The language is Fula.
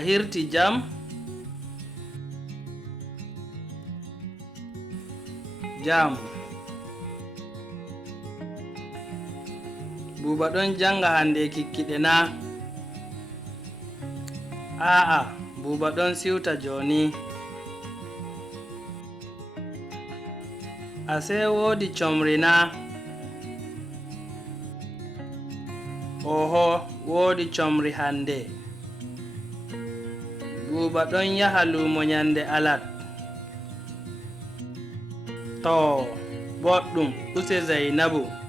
hirti jam? Jam. Buuba ɗon janga hande kikkiɗe na? A'a, Buuba ɗon siwta joni. Ase woodi comri na? Oho, woodi comri hande. Buuba ɗon yaha luumo nyande Alat. To, boɗɗum, use Zainabu.